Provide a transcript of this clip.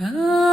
Ah.